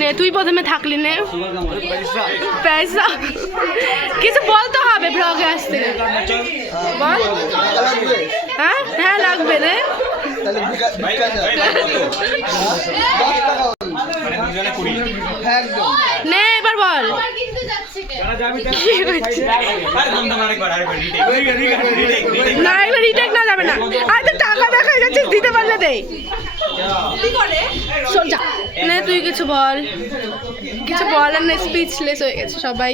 নে তুই প্রথমে থাকলি নে পয়সা কিছু বলতে হবে ব্লগে আসতে বল হ্যাঁ হ্যাঁ লাগবে রে নে এবার বল না এগুলো রিটেক না যাবে না আর তো টাকা দেখা যাচ্ছে দিতে পারলে দে নে তুই কিছু বল আর না স্পিচলেস হয়ে গেছে সবাই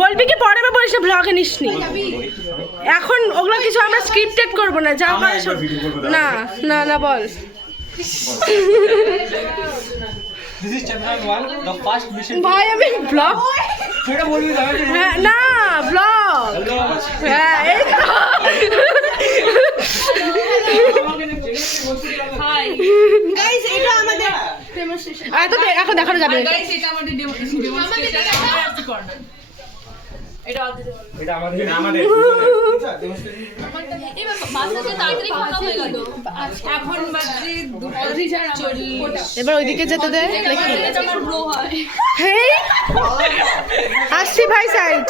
বলবি কি পরে বা বলিস ব্লগে নিসনি এখন ওগুলো কিছু আমরা স্ক্রিপ্টেড করবো না যা হয় না না না বল This is chapter 1, the first mission. ভাই আমি ব্লগ সেটা বলবি হ্যাঁ না ব্লগ হ্যাঁ এই হাই গাইস এটা আমাদের ডেমনস্ট্রেশন এত এখন দেখানো যাবে না গাইস এটা আমাদের ডেমনস্ট্রেশন এটা আমাদের এই বাসে তাড়াতাড়ি খাওয়া হয়ে গেল এখন বাজে 2:40 এবার ওইদিকে যেতে দে দেখি আমার ব্রো হয় হেই আসছি ভাই সাইড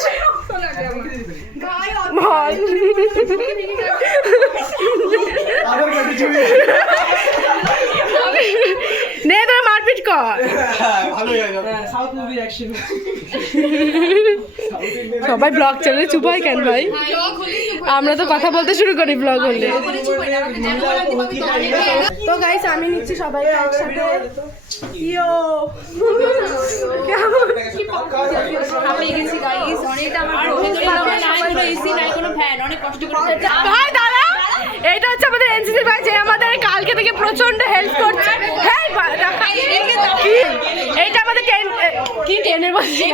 বল নে তোরা মারপিট কর ভালো হয়ে যাবে সাউথ মুভির অ্যাকশন সবাই ব্লগ চ্যানেলে চুপ হয় কেন ভাই আমরা তো কথা বলতে শুরু করি ব্লগ হলে তো গাইস আমি নিচ্ছি সবাই একসাথে ইয়ো আমি গেছি গাইস অনেকটা আমার নাই কোনো এসি নাই কোনো ফ্যান অনেক কষ্ট করে ভাই দাঁড়া এইটা হচ্ছে আমাদের এনসিসি ভাই যে আমাদের কালকে থেকে প্রচন্ড হেল্প করছে হ্যাঁ এইটা আমাদের কি টেনের বসে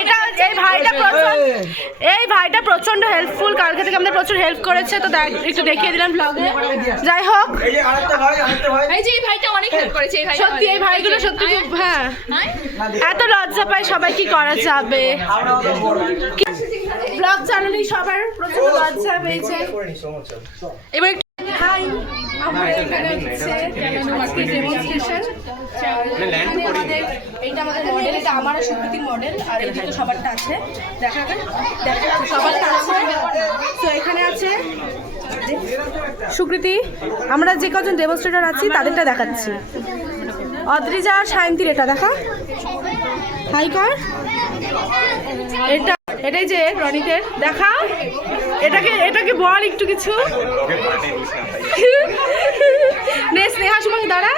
এটা এই ভাইটা প্রচন্ড হেল্পফুল কালকে থেকে আমাদের প্রচুর হেল্প করেছে তো একটু দেখিয়ে দিলাম ব্লগে যাই হোক এই যে আরেকটা ভাই এই যে এই ভাইটা অনেক হেল্প করেছে এই ভাই সত্যি এই ভাইগুলো সত্যি খুব হ্যাঁ এত লজ্জা পায় সবাই কি করা যাবে ব্লগ চ্যানেলে সবার প্রচুর লজ্জা পেয়েছে এবার হাই আমরা এখানে হচ্ছে আজকে ডেমনস্ট্রেশন এইটা আমাদের মডেল এটা আমার আর সুকৃতির মডেল আর এইদিকে সবারটা আছে দেখা সবারটা আছে তো এখানে আছে সুকৃতি আমরা যে কজন ডেমনস্ট্রেটর আছি তাদেরটা দেখাচ্ছি অদ্রিজা আর সায়ন্তীর এটা দেখা হাই কর এটাই যে রনিকের দেখা এটাকে বল একটু কিছু নে স্নেহা সুমন দাঁড়া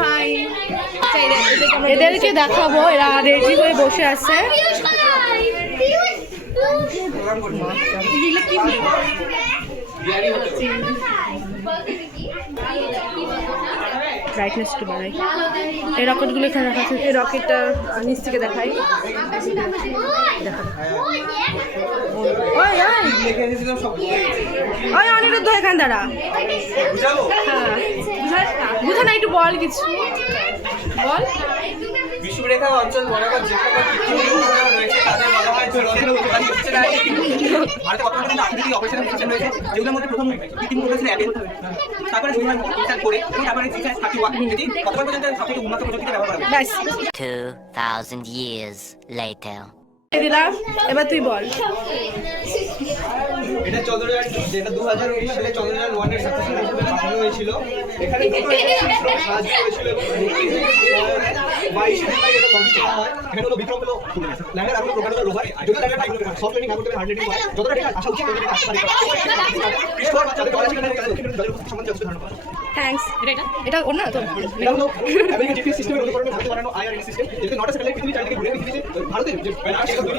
হাই এদেরকে দেখাবো এরা রেডি হয়ে বসে আছে ব্রাইটনেস একটু বাড়াই এই রকেটগুলো এখানে রাখা আছে এই রকেটটা নিচ থেকে দেখাই ওই অনিরুদ্ধ এখানে দাঁড়া হ্যাঁ বুঝা না একটু বল কিছু বল বিশ্বরেখা অঞ্চল বরাবর যে সকল রয়েছে তাদের বলা হয় ভারতে বর্তমানে আর্থিক অপারেশন সিস্টেম রয়েছে যেগুলোর মধ্যে প্রথম কৃত্রিম প্রযুক্তি অ্যাপেল তারপরে বিচার করে এবং তারপরে জিসাস 31 যেটি বর্তমান পর্যন্ত সবথেকে উন্নত প্রযুক্তিতে ব্যবহার করা হয় 2000 years later দিলাম এবার তুই বল এটা চন্দ্রযান যেটা 2019 সালে চন্দ্রযান 1 এর সাকসেসফুল হিসেবে পাঠানো হয়েছিল এখানে সাহায্য করেছিল 22 জুলাই এটা লঞ্চ করা হয় এখানে হলো বিক্রম হলো ল্যান্ডার আর প্রোগ্রাম হলো রোভার যদি ল্যান্ডার টাইপ করে সফট ল্যান্ডিং করতে হার্ড ল্যান্ডিং হয় যতটা ঠিক আশা উচিত ততটা আসতে পারে পৃষ্ঠভাগ বাচ্চাদের করা সেখানে সমান যাচ্ছে ধারণা করা থ্যাঙ্কস এটা ওর না তো এটা হলো আমেরিকান জিপিএস সিস্টেমের অনুকরণে ভারতে বানানো আইআরএন সিস্টেম যেটাতে নটা স্যাটেলাইট পৃথিবী চারিদিকে ঘুরে পৃথিবীতে ভারতের যে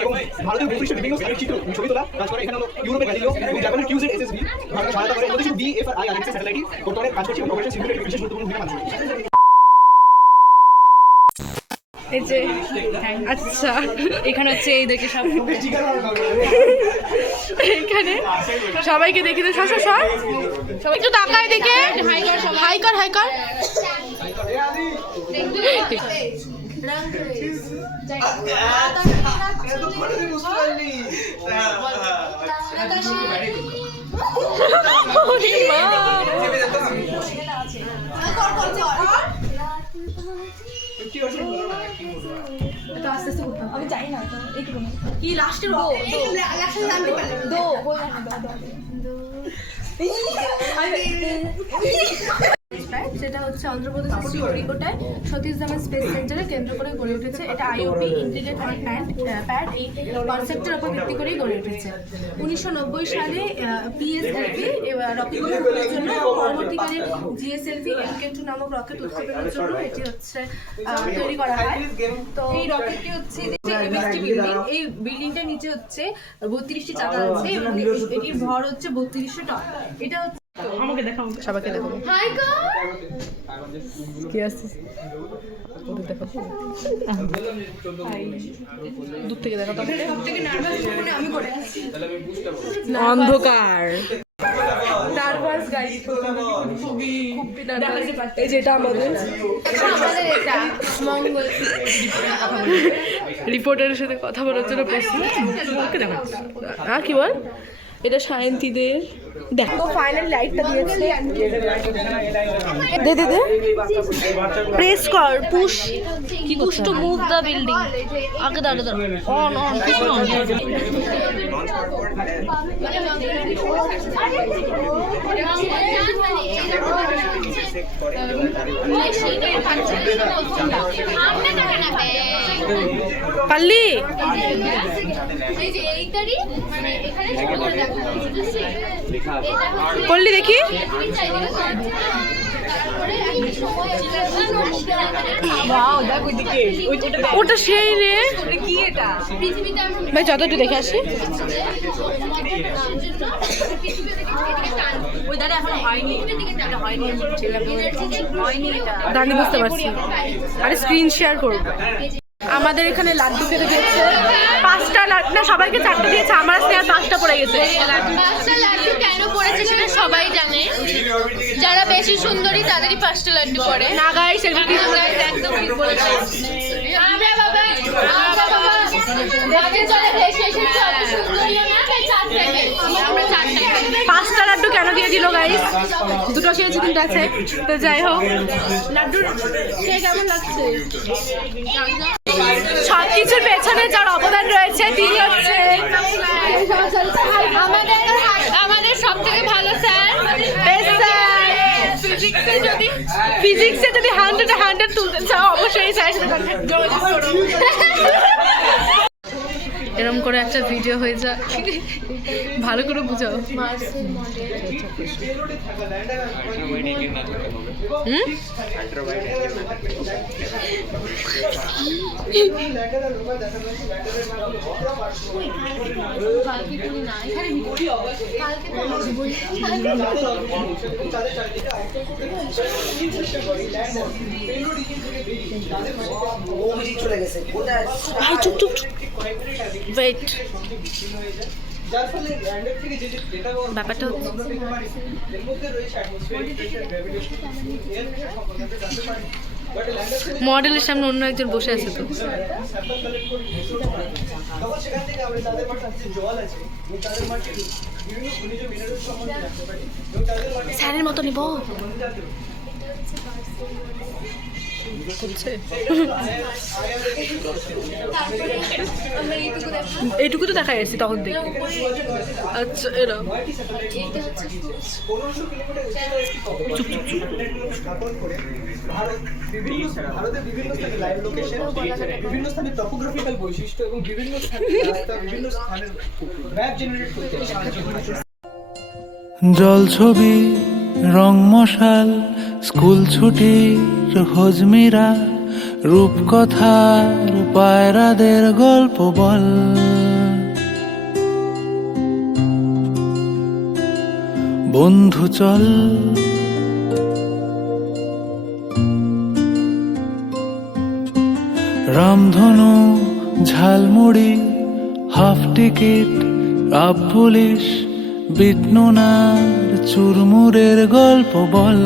এবং ভারতের ভূপৃষ্ঠ বিভিন্ন স্থানের চিত্র ছবি তোলা কাজ করে এখানে হলো ইউরোপের গ্যালিলিও এবং জাপানের কিউজেড এসএসবি ভারতে সহায়তা করে এদের শুধু ডিএফআর আইআরএন স্যাটেলাইট বর্তমানে কাজ করছে এবং অপারেশন সিকিউরিটি বিশেষ গুরুত্বপূর্ণ ভূমিকা পালন করছে এই যে আচ্ছা এখানে হচ্ছে এই দেখে সব এখানে সবাইকে দেখে দে সব সবাই একটু তাকায় দেখে হাই কর কি লাস্টের যেটা হচ্ছে অন্ধ্রপ্রদেশের শ্রীহরিকোটায় সতীশ ধাওয়ান স্পেস সেন্টারে কেন্দ্র করে গড়ে উঠেছে। এটা আইওপি ইন্টিগ্রেটেড প্যাড এই কনসেপ্টের উপর ভিত্তি করেই গড়ে উঠেছে। 1990 সালে পিএসএলভি রকেটগুলোর জন্য, পরবর্তীকালে জিএসএলভি MK2 নামক রকেট উৎক্ষেপণের জন্য এটি হচ্ছে তৈরি করা হয়। তো এই রকেটটি হচ্ছে এমএসটি বিল্ডিং। এই বিল্ডিংটা নিচে হচ্ছে 32টি চাকা আছে এবং এটির ভর হচ্ছে 3200 টন। এটা হচ্ছে আমাকে দেখাও, সবাইকে দেখাবো। কি আসছিস ওদের দেখাবো, দূর থেকে দেখাবো। সবথেকে নার্ভাস মনে আমি করে আছি। অন্ধকার নার্ভাস গাইড, এই যেটা আমাদের এটা মঙ্গল রিপোর্টারের সাথে কথা বলার জন্য প্রস্তুত। কি বল, এটা সায়ন্তীদের দেখো। ফাইনাল লাইটটা দিয়েছে, দে দে দে প্রেস কর, পুশ কি push to move the building. আগে দাঁড়া দাঁড়া, অন অন পুশ অন। পারলি করলি দেখি। ওটা সেই রে, কি এটা? ভাই যতটুকু দেখে আসি। ওই দাঁড়া এখন হয়নি, এটা হয়নি, হয়নি এটা। দাঁড়ি বুঝতে পারছি, আরে স্ক্রিন শেয়ার করবো। আমাদের এখানে লাড্ডু খেতে দিয়েছে 5টা লাড্ডু, না সবাইকে 4টা দিয়েছে, আমার আজকে আর 5টা পড়ে গেছে। 5টা লাড্ডু কেন পড়েছে সেটা সবাই জানে, যারা বেশি সুন্দরী তাদেরই 5টা লাড্ডু পড়ে। না গাইস, একদম ঠিক বলেছে। আমরা বাবা দেখতে চলে বেশি এসেছে, অত সুন্দরী না, তাই 4টাকে আমরা 4টাকে 5টা লাড্ডু কেন দিয়ে দিল গাইস? 2টো খেয়েছি, 3টা আছে। তো যাই হোক, লাড্ডুর খেয়ে কেমন লাগছে? সবকিছুর পেছনে যার অবদান রয়েছে তিনি হচ্ছে আমাদের সবথেকে ভালো স্যার। ফিজিক্সে যদি 100 তুলতে চাও অবশ্যই স্যারের সাথে যোগাযোগ করো। এরকম করে একটা ভিডিও হয়ে যা, ভালো করে বুঝাও। চুপ চুপ চুপ, ওয়েট। ব্যাপারটা মডেলের সামনে অন্য একজন বসে আছে তো। স্যারের মতো নিব এইটুকু তো দেখা যাচ্ছে তখন দেখে। আচ্ছা এরা ভারতের বিভিন্ন স্থানে লাইভ লোকেশন, বিভিন্ন স্থানের টপোগ্রাফিক্যাল বৈশিষ্ট্য এবং বিভিন্ন স্থানের রাস্তা, বিভিন্ন স্থানের ম্যাপ জেনারেট করতে সাহায্য করে। জলছবি, রং মশাল, স্কুল ছুটির হজমিরা, রূপকথার পায়রাদের গল্প বল, বন্ধু চল রামধনু, ঝালমুড়ি, হাফ টিকিট, আপ পুলিশ, বিটনুনার চুরমুরের গল্প বল।